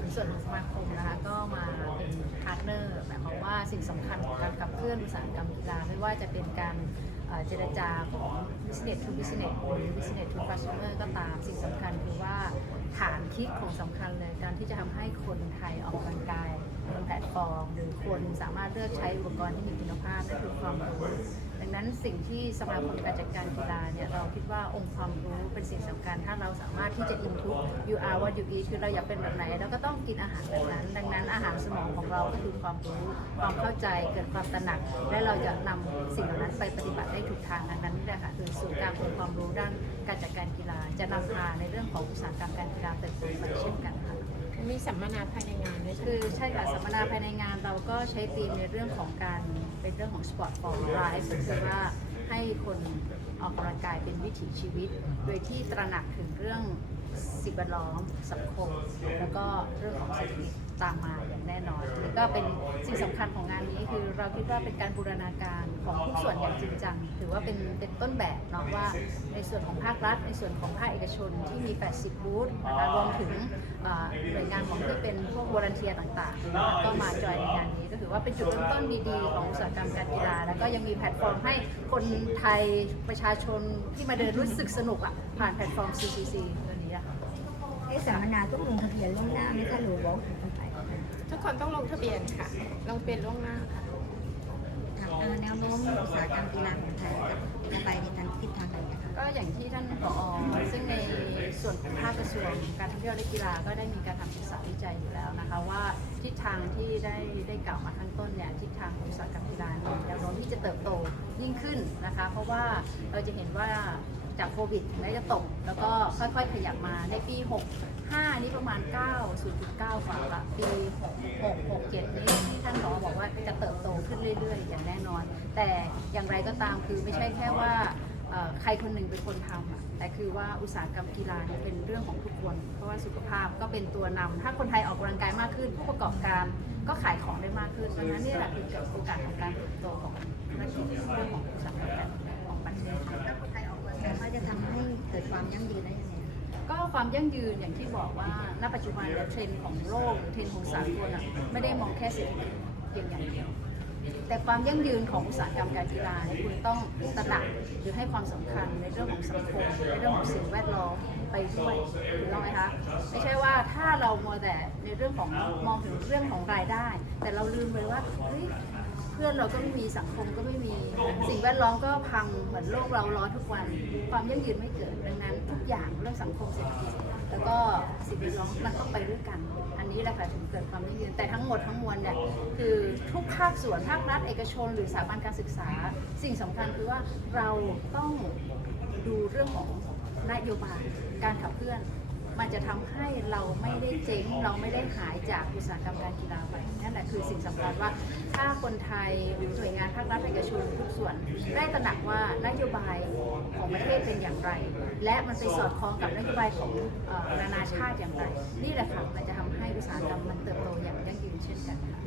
ของส่วนของสมาคมนะคะก็มาเป็นพาร์ทเนอร์หมายความว่าสิ่งสำคัญของการขับเคลื่อนอุตสาหกรรมกีฬาไม่ว่าจะเป็นการเจรจาของ business to business หรือ business to consumer ก็ตามสิ่งสำคัญคือว่าฐานคิดของสำคัญเลยการที่จะทำให้คนไทยออกกำลังกายบนแพลตฟอร์ม หรือคนสามารถเลือกใช้อุปกรณ์ที่มีคุณภาพนั่นคือความรู้ดังนั้นสิ่งที่สมาคมการจัดการกีฬาเนี่ยเรา ดว่าองค์ความรู้เป็นสิ่งสำคัญ ถ้าเราสามารถที่จะ input you are what you eat คือเราอยากเป็นแบบไหนเราก็ต้องกินอาหารแบบนั้น ดังนั้นอาหารสมองของเราก็คือความรู้ความเข้าใจเกิดความตระหนัก และเราจะนำสิ่งเหล่านั้นไปปฏิบัติได้ถูกทางดังนั้นนี่แหละค่ะคือศูนย์กลางองค์ความรู้ด้านการจัดการกีฬา จะนำพาในเรื่องของอุตสาหกรรมการกีฬาเติบโตไปเช่นกันค่ะมีสัมมนาภายในงานด้วยใช่ไหมคือใช่ค่ะสัมมนาภายในงานเราก็ใช้ธีมในเรื่องของการเป็นเรื่องของ sport for life ก็คือว่า ให้คนออกกำลังกายเป็นวิถีชีวิต โดยที่ตระหนักถึงเรื่อง สิ่งแวดล้อมสังคม แล้วก็เรื่องของเศรษฐกิจตามมาอย่างแน่นอนนี่ก็เป็นสิ่งสำคัญของงานนี้คือเราคิดว่าเป็นการบูรณาการของทุกส่วนอย่างจริงจังถือว่าเป็นเป็นต้นแบบเนาะว่าในส่วนของภาครัฐ ในส่วนของภาคเอกชนที่มี 80 บูธนะคะรวมถึงหน่วยงานของที่เป็นพวกวอร์เทียต่างๆ ก็มาจอยในงานนี้ก็ถือว่าเป็นจุดเริ่มต้นดีๆของอุตสาหกรรมการกีฬาแล้วก็ยังมีแพลตฟอร์มให้คนไทยประชาชนที่มาเดินรู้สึกสนุกอะผ่านแพลตฟอร์ม CCC ตัวนี้ อะค่ะไอ้สัมมนาต้องลงทะเบียนล่วงหน้าไหมคะหรือว่ากันไปทุกคนต้องลงทะเบียนค่ะลงทะเบียนล่วงหน้าค่ะครับเอ่อแนวโน้มอุตสาหกรรมกีฬาของไทยจะไปในทางทิศทางไหนนะคะก็อย่างที่ท่านผอซึ่งในส่วนของภาคกระทรวงการท่องเที่ยวและกีฬาก็ได้มีการทำศึกษาวิจัยอยู่แล้วนะคะว่าทิศทางที่ได้ได้กล่าวมาข้างต้นเนี่ยทิศทางของอุตสาหกรรมกีฬาเนี่ยแนวโน้มที่จะเติบโตยิ่งขึ้นนะคะ เพราะว่าเราจะเห็นว่า จากโควิดแม้จะตก แล้วก็ค่อยๆขยับมาในปี 65 นี่ประมาณ 9 0.9ฝ่าละปี 66 67 นี้ที่ท่านผอบอกว่าจะเติบโตขึ้นเรื่อยๆ อย่างแน่นอน แต่อย่างไรก็ตามคือไม่ใช่แค่ว่าใครคนหนึ่งเป็นคนทำแต่คือว่าอุตสาหกรรมกีฬาเนี่ยเป็นเรื่องของทุกคน เพราะว่าสุขภาพก็เป็นตัวนำถ้าคนไทยออกกำลังกายมากขึ้น ผู้ประกอบการก็ขายของได้มากขึ้นดังนั้นนี่แหละคือโอกาสของการเติบโตของธุรกิจเรื่องของอุตสาหกรรมของประเทศถ้าคนไทยออก กำลังกายว่าจะทำให้เกิดความยั่งยืนได้ยังไง ก็ความยั่งยืนอย่างที่บอกว่าณปัจจุบันเนี่ยเทรนด์ของโลกหรือเทรนด์ของสากลอะไม่ได้มองแค่เศรษฐกิจเพียงอย่างเดียว แต่ความยั่งยืนของอุตสาหกรรมการกีฬาเนี่ยคุณต้องตระหนักหรือให้ความสำคัญในเรื่องของสังคมในเรื่องของสิ่งแวดล้อมไปด้วยถูกต้องไหมคะไม่ใช่ว่าถ้าเรามัวแต่ในเรื่องของมองถึงเรื่องของรายได้ แต่เราลืมไปว่าเฮ้ย เพื่อนเราก็ไม่มีสังคมก็ไม่มี สิ่งแวดล้อมก็พังเหมือนโลกเราร้อนทุกวัน ความยั่งยืนไม่เกิดดังนั้น ทุกอย่างเรื่องสังคมเศรษฐกิจแล้วก็สิ่งแวดล้อมมันต้องไปด้วยกัน อันนี้แหละค่ะถึงเกิดความยั่งยืนแต่ทั้งหมดทั้งมวลเนี่ยคือทุกภาคส่วนภาครัฐเอกชน หรือสถาบันการศึกษา สิ่งสำคัญคือว่าเราต้องดูเรื่องของนโยบายการขับเคลื่อน มันจะทำให้เราไม่ได้เจ๊งเราไม่ได้หายจากอุตสาหกรรมการกีฬาไปนั่นแหละคือสิ่งสำคัญว่าถ้าคนไทยหรือหน่วยงานภาครัฐเอกชนทุกส่วนได้ตระหนักว่านโยบายของประเทศเป็นอย่างไร และมันไปสอดคล้องกับนโยบายของนานาชาติอย่างไร นี่แหละค่ะมันจะทำให้อุตสาหกรรมมันเติบโตอย่างยั่งยืนเช่นกันค่ะ